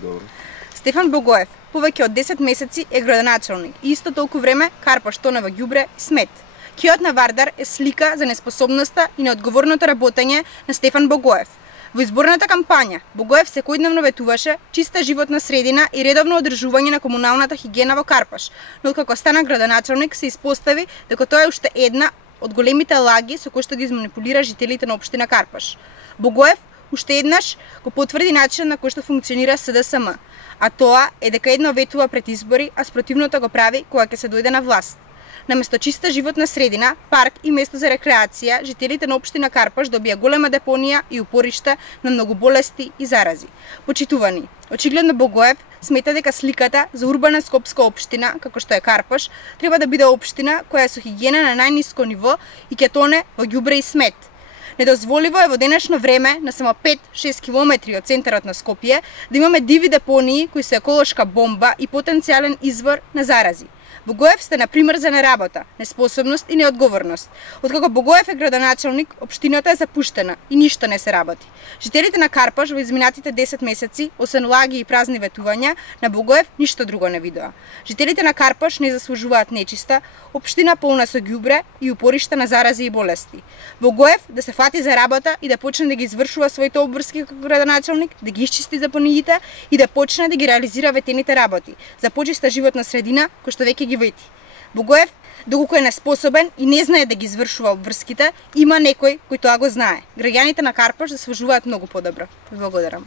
Добро. Стефан Богоев, повеќе од 10 месеци е градоначалник и исто толку време Карпаш тоне во ѓубре и смет. Киот на Вардар е слика за неспособноста и неодговорното работење на Стефан Богоев. Во изборната кампања, Богоев секојдневно ветуваше чиста животна средина и редовно одржување на комуналната хигиена во Карпаш, но како стана градоначалник се испостави дека тоа е уште една од големите лаги со кои што ги изманипулира жителите на општина Карпаш. Богоев уште еднаш го потврди начинот на кој што функционира СДСМ, а тоа е дека едно ветува пред избори, а спротивното го прави кога ќе се дојде на власт. Наместо чиста животна средина, парк и место за рекреација, жителите на општина Карпаш добија голема депонија и упориште на многу болести и зарази. Почитувани, очигледно Богоев смета дека сликата за урбана скопска општина, како што е Карпаш, треба да биде општина која е со хигиена на најниско ниво и ќе тоне во ѓубре и смет. Недозволиво е во денешно време, на само 5-6 километри од центарот на Скопје, да имаме диви депонии кои се еколошка бомба и потенцијален извор на зарази. Богоев сте на пример за неработа, неспособност и неодговорност. Откако Богоев е градоначалник, општината е запуштена и ништо не се работи. Жителите на Карпаш во изминатите 10 месеци, освен лаги и празни ветувања, на Богоев ништо друго не видоа. Жителите на Карпаш не заслужуваат нечиста, општина полна со ѓубре и упоришта на зарази и болести. Богоев да се фати за работа и да почне да ги извршува своите обврски како градоначалник, да ги исчисти запониите и да почне да ги реализира ветените работи за почиста животна средина, кој што веќе ги вети. Богоев, доколку е неспособен и не знае да ги извршува обврските, има некој кој тоа го знае. Граѓаните на Карпаш заслужуваат многу подобро. Благодарам.